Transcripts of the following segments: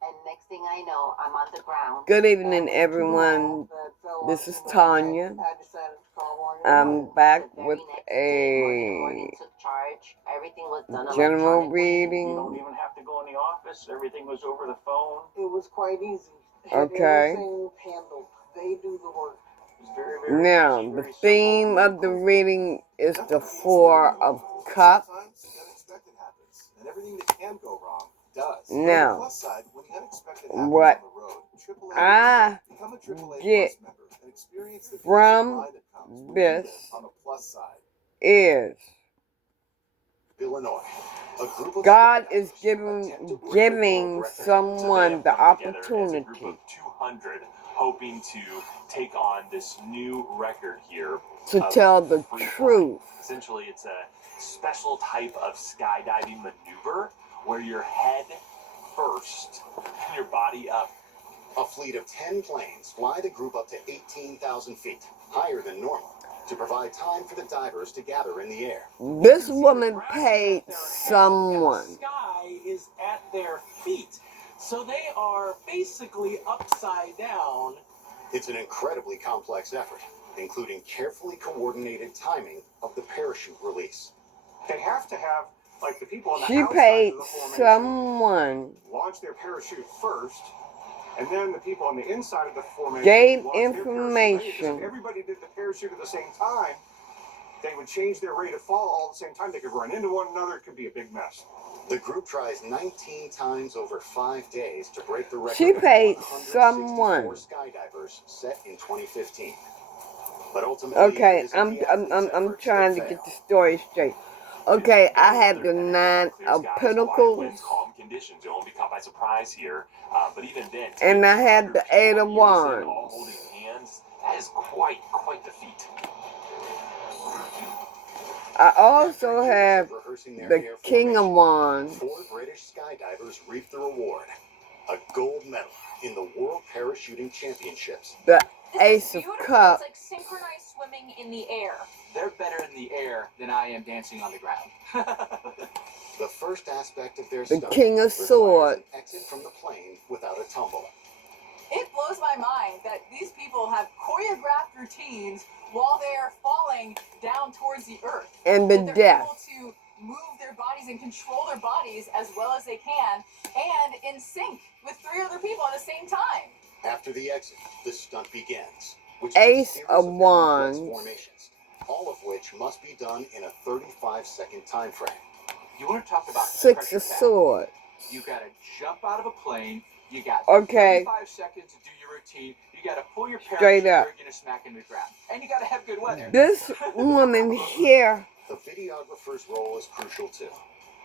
And next thing I know, I'm on the ground. Good evening, everyone. This is Tanya. I'm back with a general reading. You don't even have to go in the office. Everything was over the phone. It was quite easy. Okay. They do the work. Very, very now, easy, the very theme simple. of the reading is the Four of Cups. Unexpected happens, and everything that can go wrong does. Now, On the plus side, when the unexpected happens what on the road, AAA I become a AAA get Plus member and experience the peace of from mind that comes with this being on the plus side. is Illinois. A group of God skydivers is giving attempt to break the world record. someone So the they have come together as a opportunity group of 200, hoping to take on this new record here to of tell the free flying. truth. Essentially, it's a special type of skydiving maneuver where your head first and your body up. A fleet of 10 planes fly the group up to 18,000 feet, higher than normal, to provide time for the divers to gather in the air. This woman paid someone. The sky is at their feet. So they are basically upside down. It's an incredibly complex effort, including carefully coordinated timing of the parachute release. They have to have, like, the people on the She outside paid of the formation someone, launch their parachute first, and then the people on the inside of the formation gave launch their parachute later, 'cause information. if everybody did the parachute at the same time, they would change their rate of fall all at the same time. They could run into one another. It could be a big mess. The group tries 19 times over 5 days to break the record. She of paid 164 someone. skydivers set in 2015. But ultimately, Okay, it isn't the athletes' I'm efforts trying that to get fail. the story straight. Okay, I have the Nine of Pentacles, Calm conditions. You won't be caught by surprise here. But even then, and I have the Eight of all Wands. holding hands. That is quite the feat. I also After years have of rehearsing their the air King of formation, Wands, 4 British skydivers reaped the reward: a gold medal in the World Parachuting Championships. the Ace of Cups, It's like synchronized swimming in the air. They're better in the air than I am dancing on the ground. The first aspect of their the stunt King of requires Swords. an exit from the plane without a tumble. It blows my mind that these people have choreographed routines while they are falling down towards the earth. And the that they're death. able to move their bodies and control their bodies as well as they can, and in sync with 3 other people at the same time. After the exit, the stunt begins, which Ace is a series of complex Wands. formations, all of which must be done in a 35-second time frame. You want to talk about Six pressure of pack. Swords. You got to jump out of a plane. You got Okay. 35 seconds to do your routine. You got to pull your Straight parachute. up. You're going to smack into the ground. And you got to have good weather. This woman here, The videographer's role is crucial too,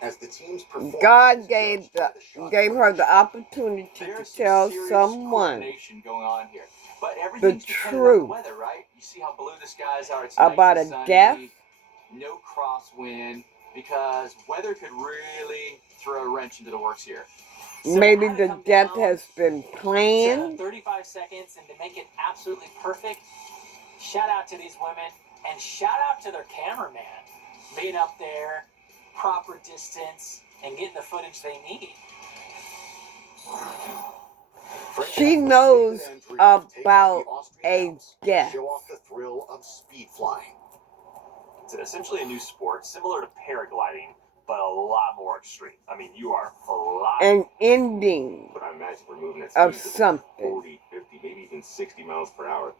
as the team's performance God is gave judged by the shot gave her the footage. opportunity to There's tell some serious someone coordination going on here. But everything's dependent on truth the weather, right? You see how blue the skies are. It's about nice a and sunny, death. no crosswind, because weather could really throw a wrench into the works here. So Maybe how to the come death down has been to planned. 35 seconds and to make it absolutely perfect. Shout out to these women, and shout out to their cameraman being up there, proper distance, and getting the footage they need. She knows about a death. Show off the thrill of speed flying. It's essentially a new sport, similar to paragliding, but a lot more extreme. I mean, you are flying. An ending But I imagine we're moving at of speeds something. 40, 50, maybe even 60 miles per hour.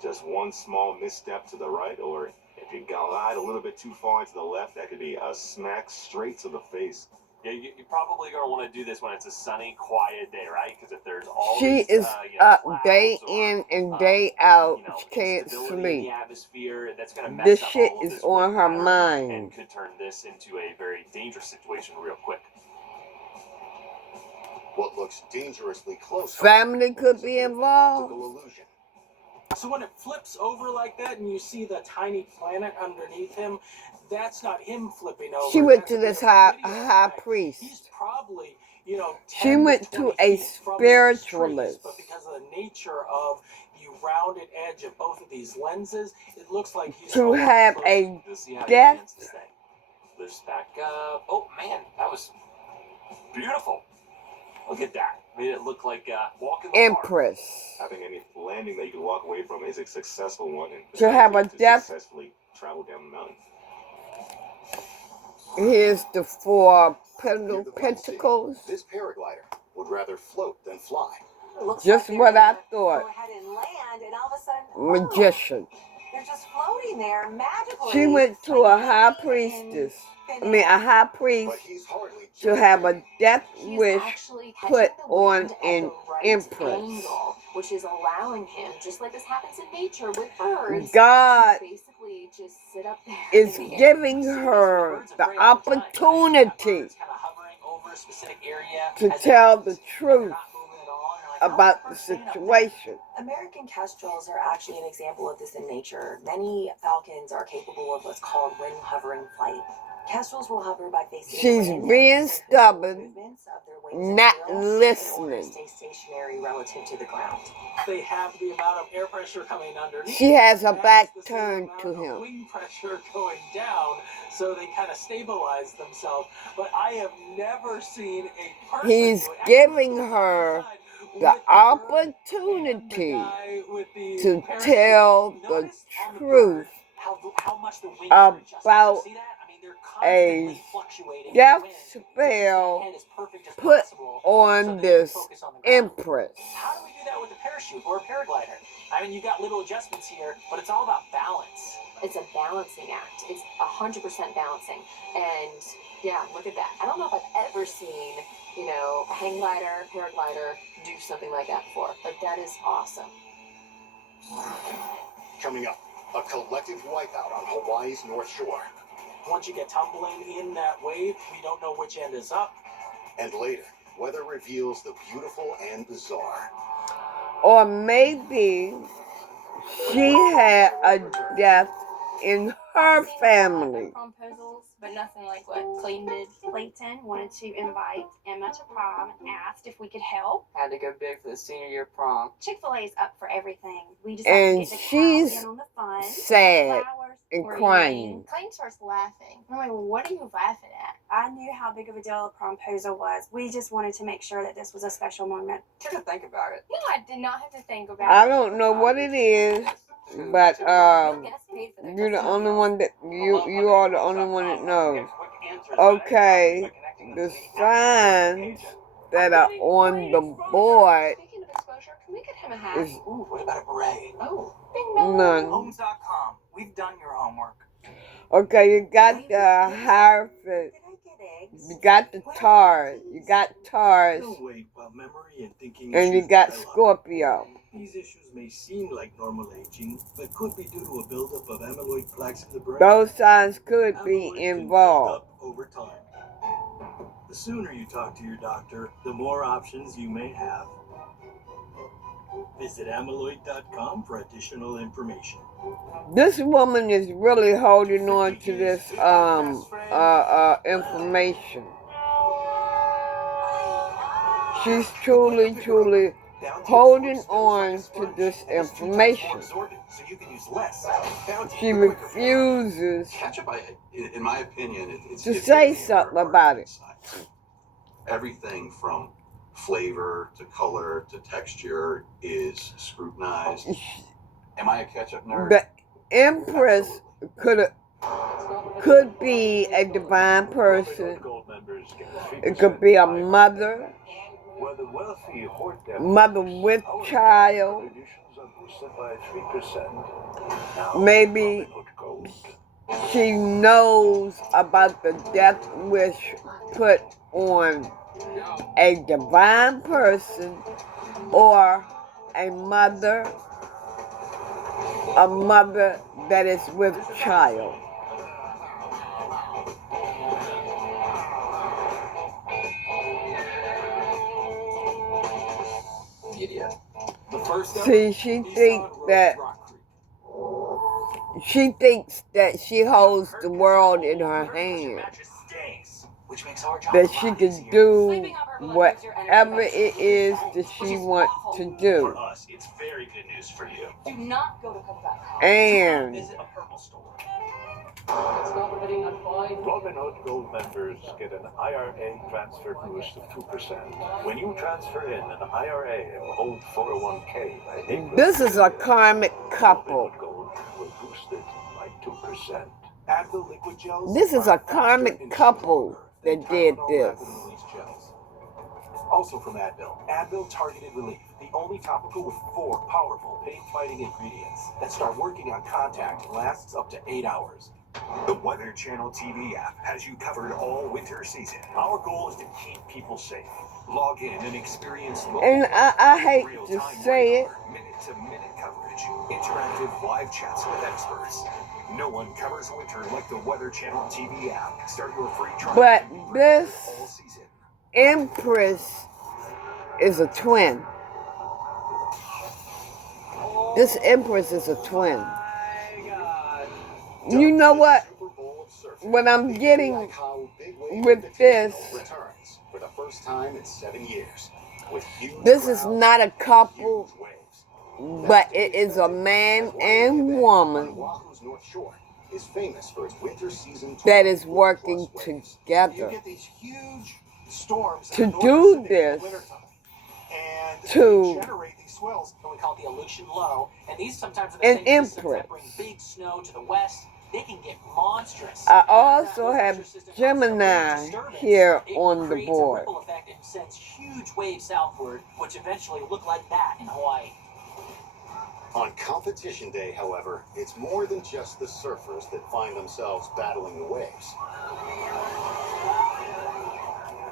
Just one small misstep to the right, or if you glide a little bit too far to the left, that could be a smack straight to the face. Yeah, you're probably going to want to do this when it's a sunny, quiet day, right? Because if there's all She these, is up day in and day out. She can't instability in sleep. the atmosphere, that's going to mess This up shit all of is this on wind her pattern mind. and could turn this into a very dangerous situation real quick. What looks dangerously close. Family could is a be bit of an involved. optical illusion. So when it flips over like that and you see the tiny planet underneath him, that's not him flipping over. She went That's to a this video high effect. priest. He's probably, 10 She went to 20 a feet from these trees, spiritualist but because of the nature of the rounded edge of both of these lenses, it looks like he's to a lot have closer. a Let's see how he death. lands this thing. Lifts back up. Oh man, that was beautiful. Look at that. Made it look like Walk in the park. Empress. Having any landing that you can walk away from is a successful one. And To have a death. successfully travel down the mountain. Here's the four Near the pentacles. This paraglider would rather float than fly. It looks Just like what they're I gonna thought. Go ahead and land, and all of a sudden, Magician. they're just floating there magically. She went to like a high floating in priestess. thin I mean, air. a high But priest he's hardly to just have a death He's wish actually put catching the on wind at an the right empress. angle, which is allowing him, just like this happens in nature with birds, God to basically just sit up there is in the air. giving her the opportunity to tell the truth about the situation. American kestrels are actually an example of this in nature. Many falcons are capable of what's called wind hovering flight. Kestrels will hover by facing She's the wind being and control stubborn, movements of their wings and not tails in order to listening. stay stationary relative to the ground. They have the amount of air pressure coming underneath. She has her That's back the same turned amount to of him. Wing pressure going down, so they kind of stabilize themselves. But I have never seen a person. He's do it. giving Actually, her with the bird opportunity and the guy with the to parachute. tell the Notice on the truth bird how much the wings are adjusting. about You see that? I mean, they're constantly fluctuating. death The wind to keep spell the head as perfect as put possible, on so they this can focus on the ground. empress. How do we do that with a parachute or a paraglider? I mean, you got little adjustments here, but it's all about balance. It's a balancing act. It's 100% balancing. And yeah, look at that. I don't know if I've ever seen, a hang glider, paraglider do something like that before. But that is awesome. Coming up, a collective wipeout on Hawaii's North Shore. Once you get tumbling in that wave, we don't know which end is up. And later, weather reveals the beautiful and bizarre. Or maybe she had a death in her family. Promposals, but nothing like what Clayton did. Clayton wanted to invite Emma to prom and asked if we could help. Had to go big for the senior year prom. Chick-fil-A is up for everything. We just And have to get the she's crowd in on the fun. sad Flowers. and What do you crying. mean? Clayton starts laughing. I'm like, well, what are you laughing at? I knew how big of a deal a promposal was. We just wanted to make sure that this was a special moment. Had to think about it. No, I did not have to think about I it. don't know what it is, but you're the only one that you are the only one that knows. Okay, the signs that are on the board Speaking of exposure, can we get him a hat? is Ooh, what about a beret? Oh, bing bong. none. Homes.com. We've done your homework. Okay, you got the hierophant, Did I get eggs? you got the Taurus, you got Taurus, Don't wait while memory and thinking and you issues got pile up. Scorpio. These issues may seem like normal aging, but could be due to a buildup of amyloid plaques in the brain. Those signs could be Amyloid can build involved. up over time. The sooner you talk to your doctor, the more options you may have. Visit amyloid.com for additional information. This woman is really holding on to this information. She's truly holding on to this information. She refuses Ketchup, in my opinion, to say something about it. Everything from flavor to color to texture is scrutinized. Am I a ketchup nerd? The Empress could be a divine person. It could be a mother with child. Maybe she knows about the death wish put on a divine person or a mother that is with child. Idiot. See, she thinks that she holds the world in her hand. That she can do whatever it is that she wants to do. For us, it's very good news for you. Do not go to cook.com. And Visit a purple store. Robinhood Gold members get an IRA transfer boost of 2%. When you transfer in an IRA or hold 401k by April, This is a karmic couple. Robinhood Gold will boost it by 2%. Advil liquid gels This is are a faster karmic and couple stronger than that did Tylenol this. rapid release gels. Also from Advil, Advil Targeted Relief, the only topical with 4 powerful pain-fighting ingredients that start working on contact and lasts up to 8 hours. The Weather Channel TV app has you covered all winter season. Our goal is to keep people safe. Log in and experience local And I hate to real-time say it. minute-to-minute coverage, interactive live chats with experts. No one covers winter like the Weather Channel TV app. Start your free trial. But and be prepared this all season. Empress is a twin. This Empress is a twin. You know what? What I'm getting with this, returns for the first time in 7 years. With huge this is crowds, not a couple, huge waves. but it is a man and woman Oahu's North Shore is famous for its winter season that is tornado working plus waves. together You get these huge storms to in the North do Pacific in the this, wintertime, and to they generate these swells. We call it the Aleutian Low, and these sometimes are the an same systems Empress. that bring big snow to the west. They can get monstrous. I And as also that have pressure system causes a Gemini big disturbance, here it on the creates a board. ripple effect and sends huge waves southward, which eventually look like that in Hawaii. On competition day, however, it's more than just the surfers that find themselves battling the waves.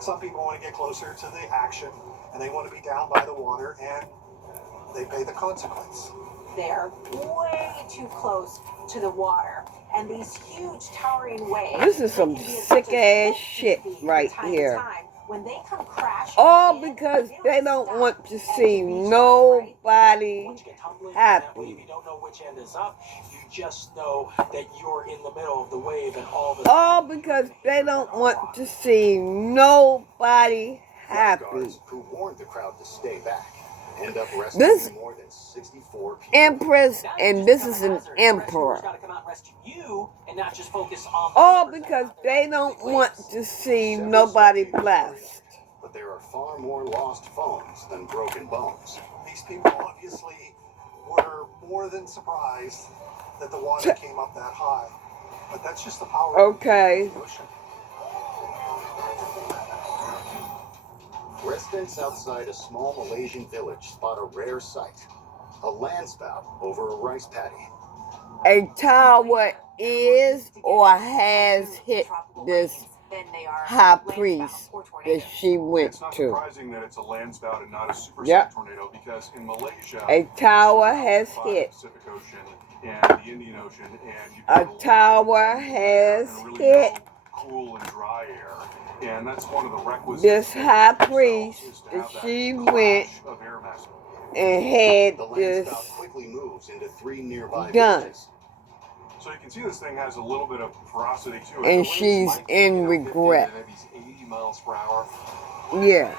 Some people want to get closer to the action, and they want to be down by the water, and they pay the consequence. They're way too close to the water, and these huge towering waves. This is some they can be as sick much as ass 50 shit feet right from time to here. time. When they come crashing All in, because they they don't don't want stop to at see the beach line, nobody Once you get tumbling down that wave, happy. you don't know which end is up. You just know that you're in the middle of the wave, and all the All because they don't want to see nobody happy. Lifeguards who warned the crowd to stay back end up This rescuing more than 64 people. Empress and this is an emperor. All because they don't want to see nobody blessed. But there are far more lost phones than broken bones. These people obviously were more than surprised that the water came up that high. But that's just the power Okay. of the ocean. Residents outside a small Malaysian village spot a rare sight. A landspout over a rice paddy. A tower is or has hit this high priest that she went It's not to. surprising that it's a landspout and not a supercell Yep. tornado, because in Malaysia, A tower has the hit. Pacific Ocean and the Indian Ocean, and you've A got tower has and really hit no cool and dry air, and that's one of the requisites. this high of priest is to that have she clash went of air masses. and had The this landspout quickly moves into 3 nearby done. villages. So you can see this thing has a little bit of ferocity to it. And The winds she's might be, in 50 regret. to maybe 80 miles per hour. Yeah,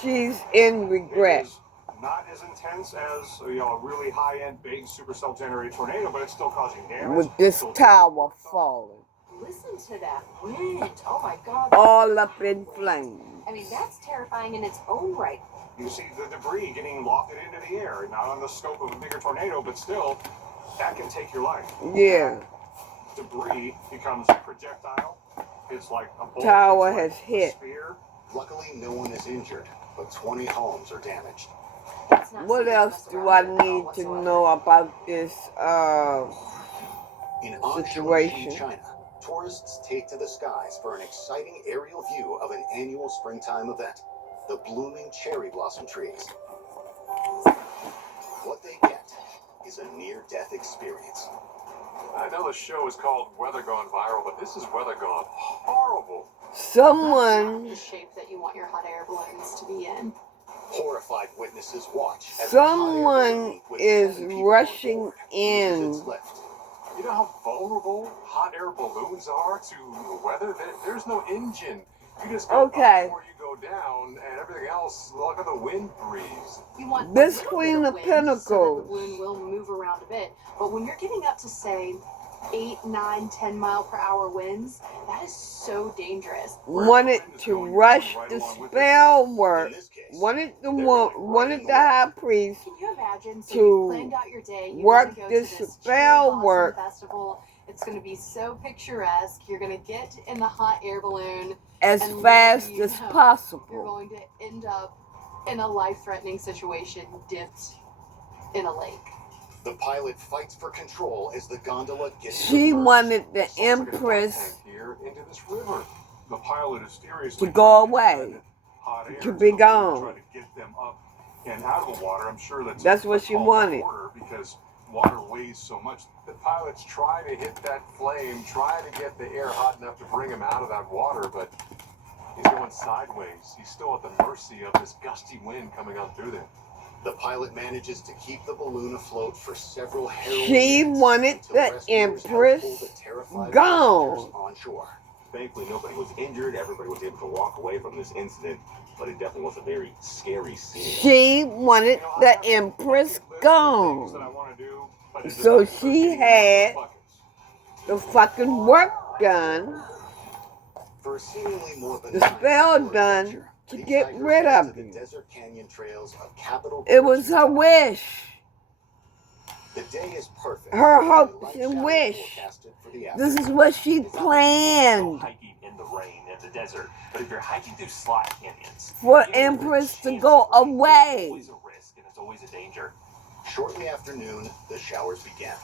she's in It regret. is not as intense as a really high-end big supercell generated tornado, but it's still causing damage. With this Still- tower falling, Listen to that wind. Oh my God. all up in flames. I mean, that's terrifying in its own right. You see the debris getting lofted into the air, not on the scope of a bigger tornado, but still, that can take your life. Yeah, Debris becomes a projectile. It's like a bullet. tower It's like has a hit. spear. Luckily, no one is injured, but 20 homes are damaged. That's not What something else mess do around I with need to whatsoever. know about this In Anshan, situation? China, tourists take to the skies for an exciting aerial view of an annual springtime event, the blooming cherry blossom trees. What they get is a near-death experience. I know the show is called Weather Gone Viral, but this is Weather Gone Horrible. Someone, The shape that you want your hot air balloons to be in. Horrified witnesses watch as the hot air someone balloon with is 7 people rushing on board loses in. its lift. You know how vulnerable hot air balloons are to the weather? There's no engine. You just go Okay. up before you go down, and everything else, look at the wind breeze. You want This a little Queen bit of wind so that the Pentacles. balloon will move around a bit. But when you're getting up to, say, 8, 9, 10 mile per hour winds. That is so dangerous. Wanted to rush the spell work. Wanted the high priest Can you imagine? So to you planned out your day. You work want to go this to this spell cherry blossom work. festival. It's going to be so picturesque. You're going to get in the hot air balloon as and fast literally, as you know, possible. You're going to end up in a life-threatening situation, dipped in a lake. The pilot fights for control as the gondola gets She submerged. wanted the Empress Here into this river. The pilot is to furiously go away, hot air to be try gone. to get them up and out of the water. I'm sure That's what she wanted. Because water weighs so much. The pilots try to hit that flame, try to get the air hot enough to bring him out of that water, but he's going sideways. He's still at the mercy of this gusty wind coming on through there. The pilot manages to keep the balloon afloat for several harrowing She minutes wanted until the rescuers help Empress pull the terrified gone. passengers on shore. Thankfully, nobody was injured. Everybody was able to walk away from this incident, but it definitely was a very scary scene. She wanted the Empress gone. So she had the fucking work done, For a seemingly more the benign spell outdoor done adventure, to these get hikers rid head of to the you. desert canyon trails of capital It was her wish, The day is perfect. her Only hopes light and showers wish. forecasted for the This is afternoon. what she It's planned hiking in the rain in the desert, but if you're hiking through slot canyons, for you know, Empress to chance go of rain, away. It's always a risk and it's always a danger. Shortly after noon, the showers began.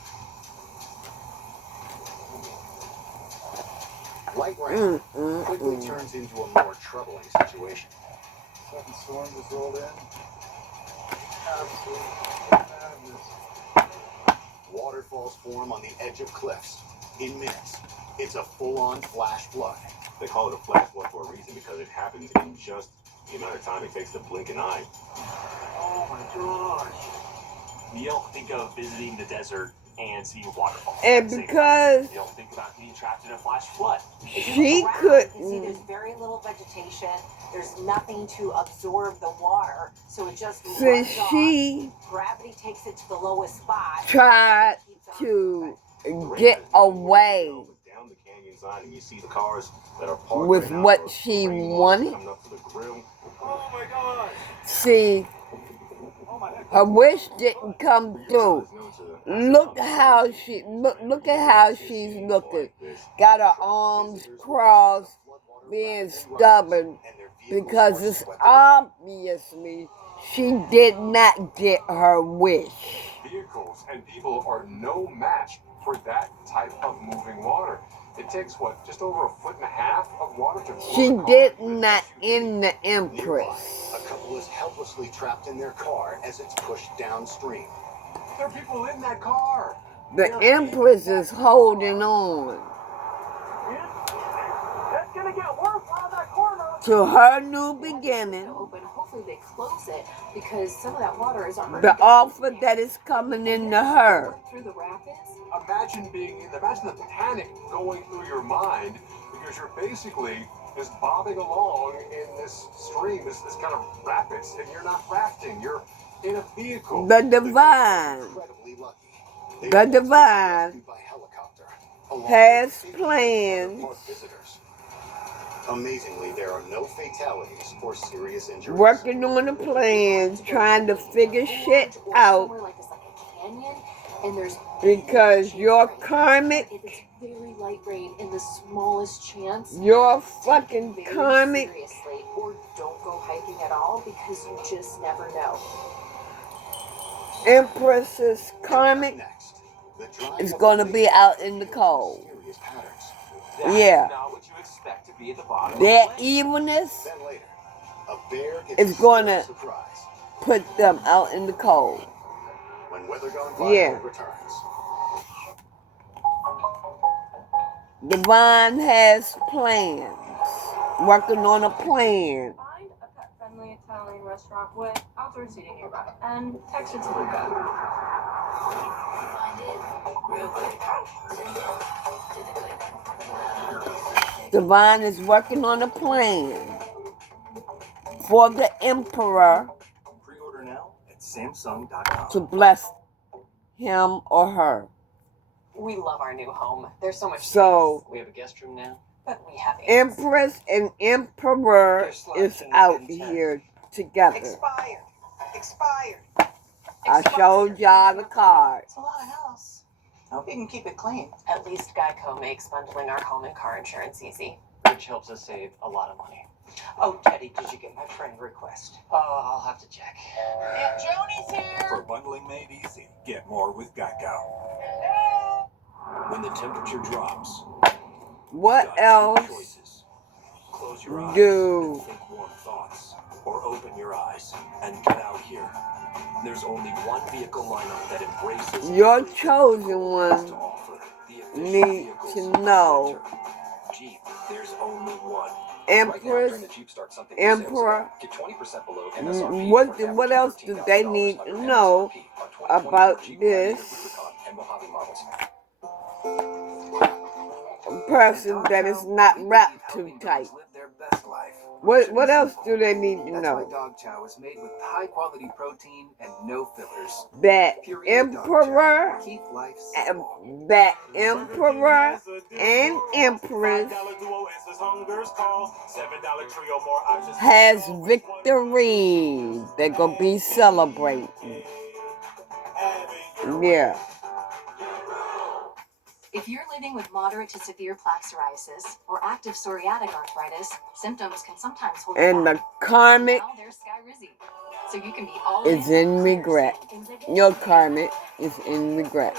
Light rain quickly turns into a more troubling situation. Second storm just rolled in. Absolute madness. Waterfalls form on the edge of cliffs. In minutes, it's a full-on flash flood. They call it a flash flood for a reason because it happens in just the amount of time it takes to blink an eye. Oh my gosh. You don't think of visiting the desert and seeing waterfalls. And because you don't think about getting trapped in a flash flood. she You see, couldn't, there's very little vegetation. There's nothing to absorb the water, so it just since runs off. she Gravity takes it to the lowest spot. tried to get away Down the canyon side, and you see the cars that are parked with right now what for she rain waters wanted. coming up to the grill. Oh my gosh. See, her wish didn't come through. Look how she look at how she's looking. Got her arms crossed, being stubborn, because it's obviously she did not get her wish. Vehicles and people are no match for that type of moving water. It takes, what, just over 1.5 feet of water to float She a car did even not this in the Nearby, Empress. a couple is helplessly trapped in their car as it's pushed downstream. There are people in that car. The Empress is holding on That's gonna get worse around that corner. to her new beginning. Open. Hopefully they close it because some of that water is already The offer that is coming into her. through the rapids. Imagine the panic going through your mind because you're basically just bobbing along in this stream, this kind of rapids, and you're not rafting. You're in a vehicle. The divine, Incredibly lucky. the divine By helicopter, along has with plans, park visitors. Amazingly, there are no fatalities or serious injuries. working on a plan, trying to figure shit out, Somewhere like this, like a canyon, and there's because your karmic, if it's very light rain in the smallest chance, your fucking very karmic seriously, or don't go hiking at all because you just never know. Empress's karmic Next, the drive is of going to a be out in the cold. mysterious patterns. Yeah. Not what you expect to be at the bottom. Their evilness Then later, a bear gets is going to surprise put them out in the cold. when Weather Gone Viral Yeah. returns. Divine has plans, working on a plan. Find a pet-friendly Italian restaurant with outdoor seating nearby, and text it to Luca. Divine is working on a plan for the Emperor Pre-order now at Samsung.com. to bless him or her. We love our new home. There's so much So, space. We have a guest room now, but we have Empress and Emperor is out here together. Expired. I showed y'all the card. It's a lot of house. I hope you can keep it clean. At least Geico makes bundling our home and car insurance easy, which helps us save a lot of money. Oh, Teddy, did you get my friend request? I'll have to check. Aunt Joni's here. For bundling made easy, get more with Geico. When the temperature drops, What else choices. Close your eyes do and think warm thoughts, or open your eyes and get out here. There's only one vehicle lineup that embraces your chosen one to offer the efficient need vehicles to of know? winter. Jeep, there's only one. Empress, Emperor, what else do they need to know about this person that is not wrapped too tight? What else do they need to know? Dog chow is made with high quality protein and no fillers. That Emperor, and Empress has victory. They're gonna be celebrating. Yeah. If you're living with moderate to severe plaque psoriasis or active psoriatic arthritis, symptoms can sometimes hold And you the back. karmic Now there's Skyrizi. So you can be all is in regret. Your karmic is in regret.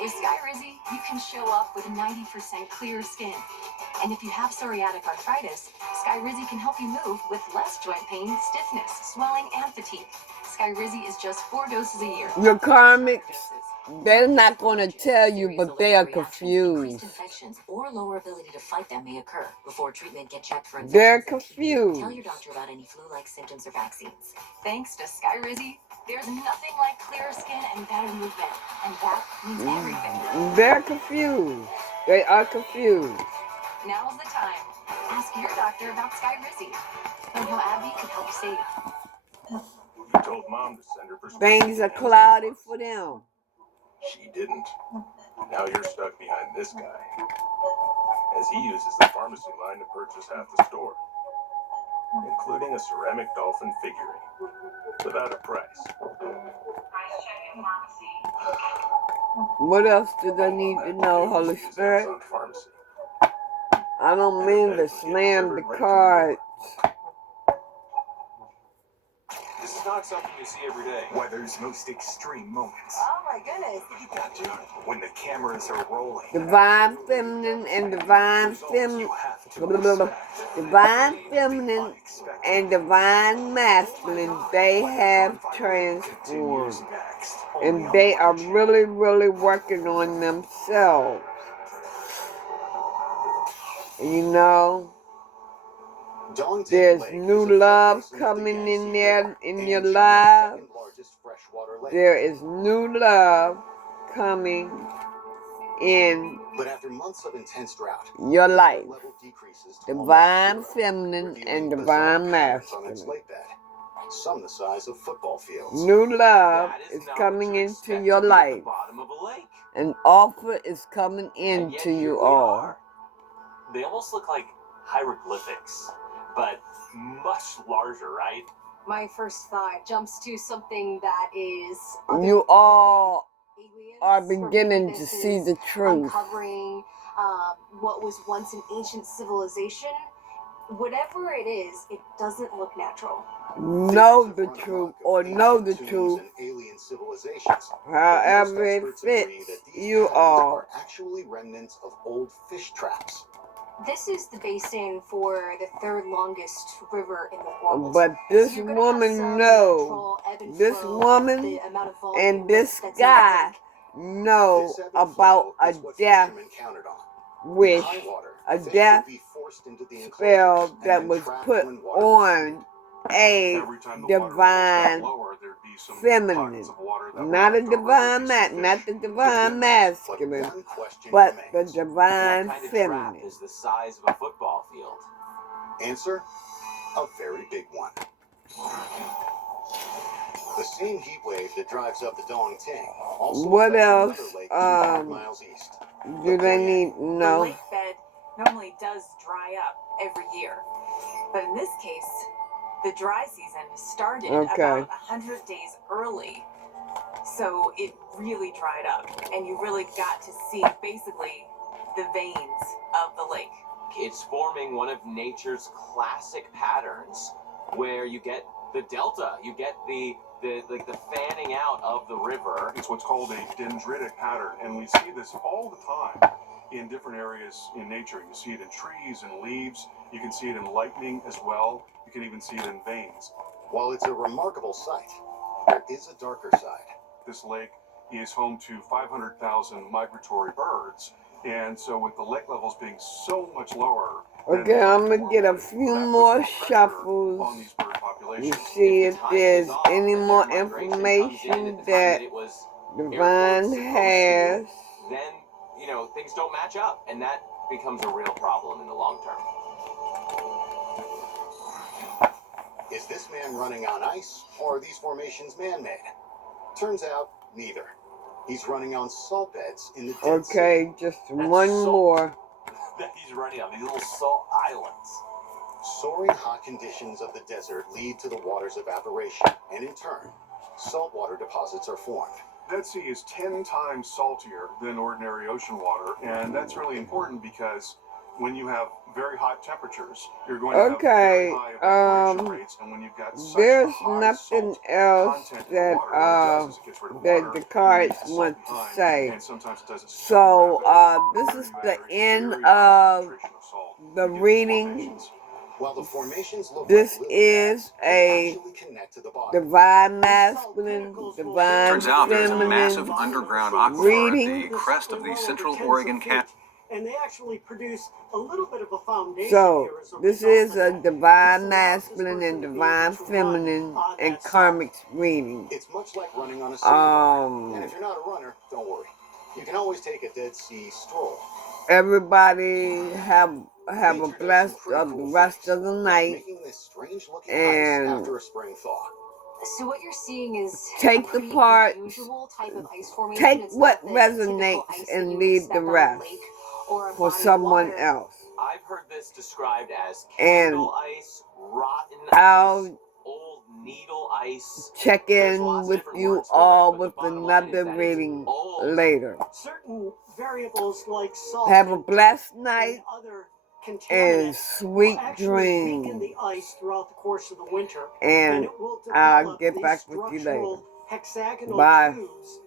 With Skyrizi, you can show up with 90% clear skin. And if you have psoriatic arthritis, Skyrizi can help you move with less joint pain, stiffness, swelling, and fatigue. Skyrizi is just 4 doses a year. Your karmics, they're not going to tell you, but they are confused. Infections or lower ability to fight them may occur. Before treatment, get checked for infections. They're confused. Tell your doctor about any flu-like symptoms or vaccines. Thanks to Skyrizi, there's nothing like clearer skin and better movement. And that means everything. They're confused. They are confused. Now's the time. Ask your doctor about Skyrizi. And how AbbVie can help you save. You told Mom to send her prescription. Things are cloudy for them. She didn't. Now you're stuck behind this guy, as he uses the pharmacy line to purchase half the store, including a ceramic dolphin figurine, without a price. What else do they need to know, Holy Spirit? I don't mean to slam the cards. This is not something you see every day. Weather's most extreme moments. Oh my goodness. You got to. When the cameras are rolling. Divine feminine and divine feminine. Divine feminine and divine masculine, they have transformed. And they are really, really working on themselves. You know, there's new love coming in there in your life. There is new love coming in your life. Divine feminine and divine masculine. Some the size of football fields. New love is coming into your life. An offer is coming into you all. They almost look like hieroglyphics, but much larger, right? My first thought jumps to something that is You all are beginning to see the truth. uncovering what was once an ancient civilization. Whatever it is, it doesn't look natural. Know the truth or know the truth, however it fits you all. Actually remnants of old fish traps. This is the basin for the third longest river in the world. But this woman knows, this woman and this guy know about a death wish, a death spell that was put on a divine feminine, not a divine not the divine masculine, but the divine feminine. Is the size of a football field. Answer: a very big one. The same heat wave that drives up the Dongting also What affects else another lake 200 miles east. do they need to The know? lake bed normally does dry up every year. But in this case, the dry season started about 100 days early. So it really dried up, and you really got to see basically the veins of the lake. It's forming one of nature's classic patterns where you get the delta, you get the fanning out of the river. It's what's called a dendritic pattern, and we see this all the time in different areas in nature. You see it in trees and leaves. You can see it in lightning as well. You can even see it in veins. While it's a remarkable sight, there is a darker side. This lake is home to 500,000 migratory birds, and so with the lake levels being so much lower, Okay, I'm gonna get a few more shuffles to see if there's any more information that Divine has. Then, you know, things don't match up, and that becomes a real problem in the long term. Is this man running on ice, or are these formations man-made? Turns out, neither. He's running on salt beds in the Dead Sea. Okay, just one more. That he's running on these little salt islands. Soaring hot conditions of the desert lead to the water's evaporation, and in turn, saltwater deposits are formed. Dead Sea is 10 times saltier than ordinary ocean water, and that's really important because when you have very hot temperatures, you're going to have very high evaporation rates, and when you've got such there's a high nothing salt else content in that water, what it does is it gets rid of that water, the cards leaves the salt want to behind, say. and sometimes it does it So this is the end of the reading. While the formations look This like is a connect to the bottom. divine masculine, divine Turns out there's a feminine massive underground aquifer reading. at the crest of the Central Oregon Canyon. And they actually produce a little bit of a foundation So here as a this result is of a that. divine masculine and divine feminine and karmics reading. It's much like running on a sandbar. And if you're not a runner, don't worry. You can always take a Dead Sea stroll. Everybody have a blessed of the rest of the night, and After a spring thaw. So what you're seeing is take the part, unusual type of ice formation. take It's what not the typical resonates ice and that you leave expect the on a rest lake or a for body of someone water. else. I've heard this described as And candle ice, rotten I'll ice, old needle ice. check in with you all with another reading later. Certain variables like salt Have a blessed night and other and contaminants sweet will actually weaken dreams. the ice throughout the course of the winter, And it will I'll develop get these back with you later. structural hexagonal Bye. tubes